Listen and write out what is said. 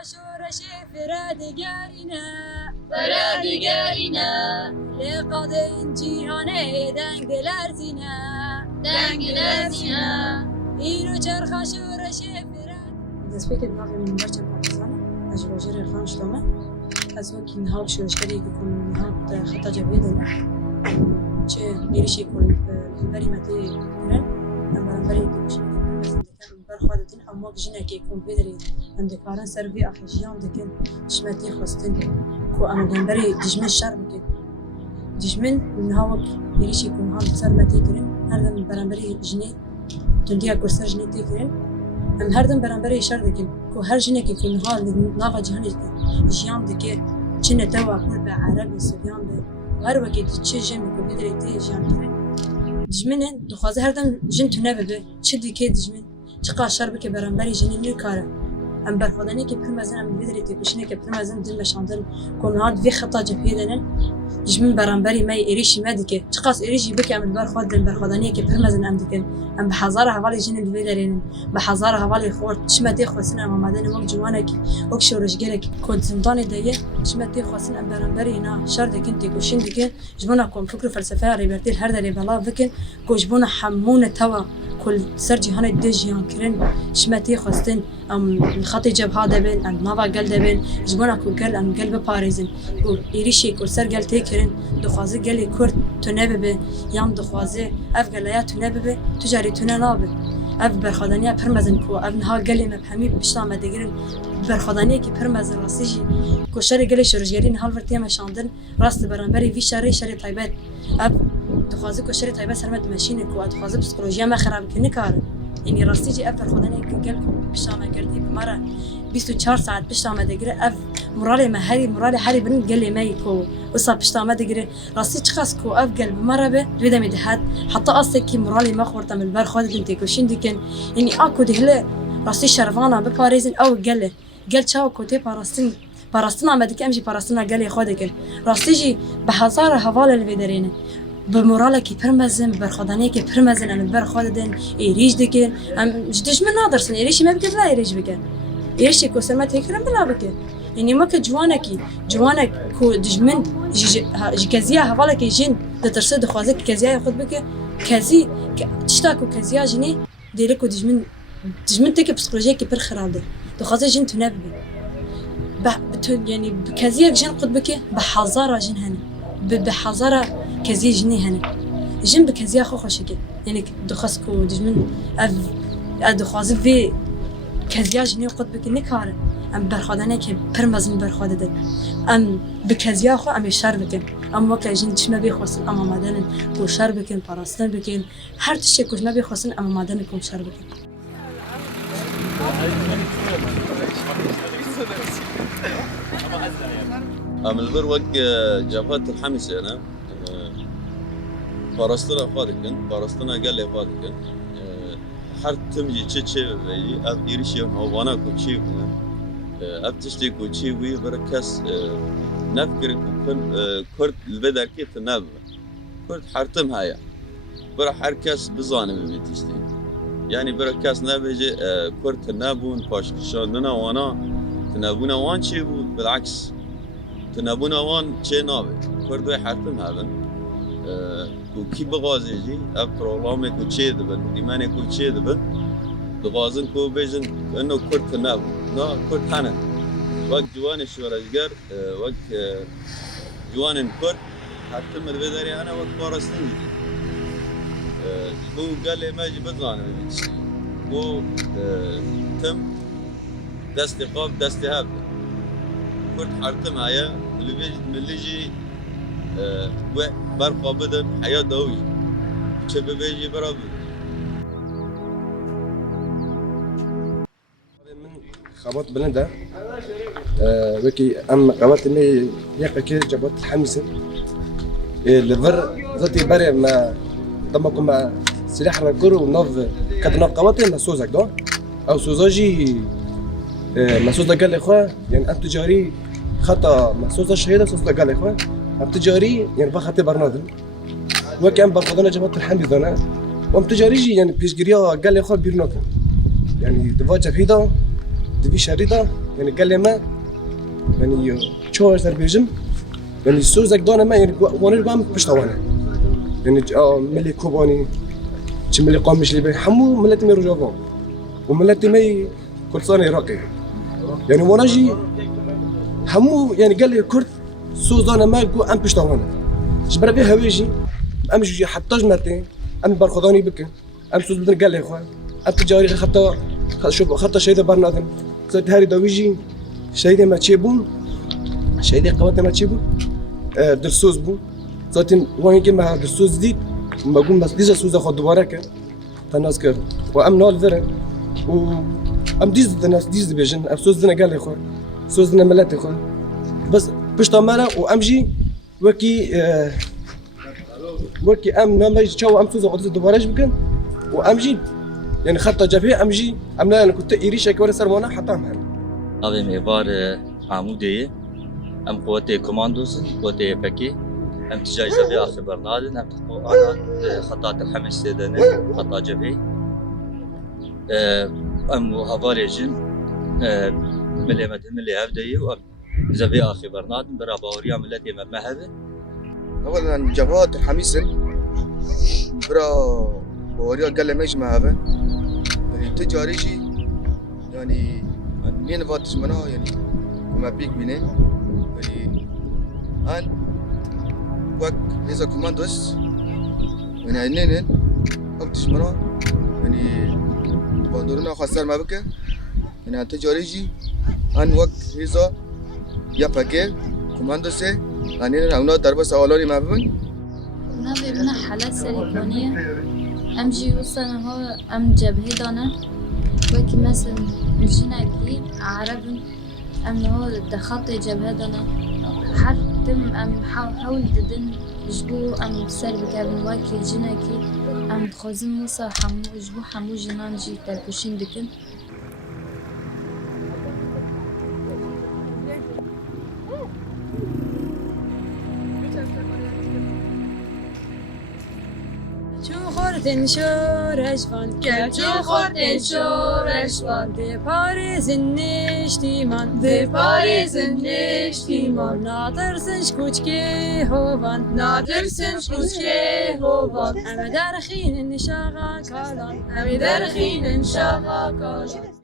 خشورش فرادگارینا لقد جیهانه دنگ دلرزینا اینو چرخ خشورش فراد دست بکت ناقی من برچه پاکستانه از راجر خان شلومه از وکی نهاب شورشگری که کن نهاب خطا جبهه چه میریشی کن بری متی کنن من بری کشی برخوادتن اما جنه که کن بدری اندکارن سر بی آخیجیان دکن شمتی خواستن کو اما بری دجمن شر بکن دجمن نهاب میریشی کن هم سر متی کنن هر دم برانبری جنه تندیا کرسر جنه تی کنن هم هر دم برانبری شر دکن کو هر جنه که کن حال ناف جهان جیان دکه چنه توا کل به عربی سویان به هر وقت چه جمعی کو بدری تی جان کنن دجمنه دخوازه هر دم جن تونه به چه دیگه دجمن چه قاشر بکه برانبری جنی نیکاره ام برخوادنی که پرمزن ام بدری تی کشنه که پرمزن دل مشاندن کنهاد وی خطا جبهه دنن دجمن برانبری می ایریشی مدیکه چه قاس ایریشی بکه ام برخواد دل برخوادنی که پرمزن ام دیکن ام به هزار حوالی جنی بدرین به هزار حوالی خورد شمتی خواسن ام آمدن وقت جوانه کی وقت شورشگره کی کنتندان دیگه شمتی خواسن ام برانبری اینا شر دکن تی کشین دیگه جوانه کم فکر فلسفه ریبرتی هر دری بالا بکن کوجبونه حمونه توا كل سر جهان الدجيان كرن شمتي خستن ام خطي جبهة دبن ام نافا قل دبن جبنا كل قل ام قلب باريزن كل إيريشي كل سر قل تكرن دخوازي قلي كرد تنبب يام دخوازي اف قليا تنبب تجاري تنناب اف برخدانيا پرمزن كو اف نها قلي مبهمي بشتام دگرن برخدانيا كي پرمزن راسيجي كو شر قلي شرجيرين هال ورتيا مشاندن راست برانبري في شر طيبات اف دخوازی کشری تایبه سرمت ماشینه کو دخوازی پسیکولوژی ما خراب کنه کاره یعنی راستی جی اف خدانه که گل پیشام کردی بمره 24 ساعت پیشام دگیره اف مراله مهری مراله حری بن گل می کو وصل پیشام دگیره راستی چخاس کو اف گل بمره به بدم دهات حتی اصلا کی مراله ما خورد من بر خودت انت کوشین دیکن یعنی اكو دهله راستی شرفانه به پاریزن او گل چاو کوته پاراستن آمده که امشی پاراستن گلی خود کن راستی جی به هزار حوال الویدرینه بموراله کی پرمزن برخدانی کی پرمزن ام برخدادن ایریج دکن ام جدش من نادرسن ایریش ما بکن لا ایریج بکن ایریش کو سرما تکرم بلا بکن یعنی ما که جوانه کو دجمن کزیا حواله کی جن دترسه دخوازه کزیا خود بکه کزی تشتا کو کزیا جنی دیره کو دجمن تک پسیکولوژی کی پر خراب ده دخوازه جن تنبه يعني كزيك جن قد بك بحزارة جن هنا بحزارة كزي جني هنا جن بكزيا خو خشكي يعني دخسكو دجمن دخوازي في كزيا جني قد بك نكار ام برخدانه كي پرمزن برخداده ام بكزيا خو ام شر بكن ام وقت جن چما بخوسن ام آمدن کو شر بكن پاراستن بكن هر تشي کو ما بخوسن ام آمدن کو شر بكن البر وق جبهة الحمص أنا فارستنا قال لي فادكن حرت تمجي تشي أب إيرشي هوانا كوتشي أبتشتي كوتشي وي بركاس نفكر كرد البدر كي تناب كرد حرتم هايا برا حركاس بزانم بيتشتي يعني بركاس نابجي كرد تنابون كاشكشان ننا وانا تنابونا وان شي بالعكس تنابونا وان شي نابه كردوي حرتم هذا كي بغازي جي ابرولامي كو شي دبن ايماني كو شي دبن دغازن كو بيجن انه كرد تناب لا كرد حنا وقت جوان الشورجر وقت جوان كرد حرتم البدري انا وقت فارستني هو قال لي ما جي بطلع هو تم دستي قاب دستي هاب كرد حرتم هيا اللي بيجي من اللي يجي برقا بدن حياة دوي شبه بيجي برابر من خبط بلندا وكي أم قبلت إني يقع كي جبت الحمسن لفر ذاتي بري ما ضمكم مع سلاح الكور ونوف كتنا قواتي مسوزك دو أو سوزاجي مسوزة قال إخوة يعني أنت جاري خطأ مسوزة شهيدة مسوزة قال إخوة أنت جاري يعني بخطي برنادل وكان برقدنا جبت الحمد ذنا وأنت جاري يعني بيشجريا قال إخوة بيرنوك يعني دفاع جفيدا دفي شريطة يعني قال لي ما يعني شو صار بيجم يعني سوزك دونا ما يعني وانا قام بشتوانا يعني ملي كوباني ملي قام مش لي حمو ملاتي مي رجوفون وملاتي مي كل صاني راقي يعني وانا جي حمو يعني قال لي كرت سوز دونا ما قام بشتوانا جبر بيه هواجي امشي حتى جمرتين ام برخضاني بك ام سوز بدنا قال لي اخوان ام تجاري خطا شوف خطا شيء برنادم زاد هاري دويجي شيء ما تشيبون شيء قوات ما تشيبون درسوز بو زاتين وين كما درسوز دي ما قوم بس ديجا سوز اخذ دوباره كان الناس كده وام نول ذرن و ام ديز الناس ديز بيجن ام سوز دنا قال لي اخوان سوز دنا ملات اخوان بس باش طمانا وامجي وكي وكي ام نما يشاو ام سوز اخذ دوباره بكن وامجي يعني خطه جبهه امجي ام لا انا كنت ايريشا كورا سرمونا حتى هم هذا ميبار عمودية ام قوتي كوماندوس قوتي باكي ام تجايزة في اخر برنادن ام انا خطات الحمش سيدنا خطا جبهي ام هافاري جن ملي مدهم اللي هفدي وام زفي اخر برنادن براباوريا ملتي مهبه اولا جبهات الحميسن برا بوريا قال ما يجمع هذا يعني تجاريجي يعني نين فاتش منها يعني وما بيك بيني يعني ان وقت إذا كوماندوس يعني نين وقتش منها يعني بندورنا خسر ما بك يعني تجاريجي ان وقت إذا يا باكي كوماندوس يعني أنا درب سوالوني ما بين نبي من حالات سيليكونية أمجي وصلنا هو أم جبهة دانا وكي مثلا جناكي عرب أم هو دخلت جبهة دانا حتى أم حاول ددن جبو أم سلب كابن وكي جناكي أم تخزن موسى حمو جبو حمو جنان جي تركوشين دكن خوردن شورش وان Gerçi horten şoreş var de Paris'in neştiman De Paris'in neştiman nadırsın şkuçki hovan Nadırsın şuşke hovan ama derxinin şağa kalan Emi derxinin şaha kalan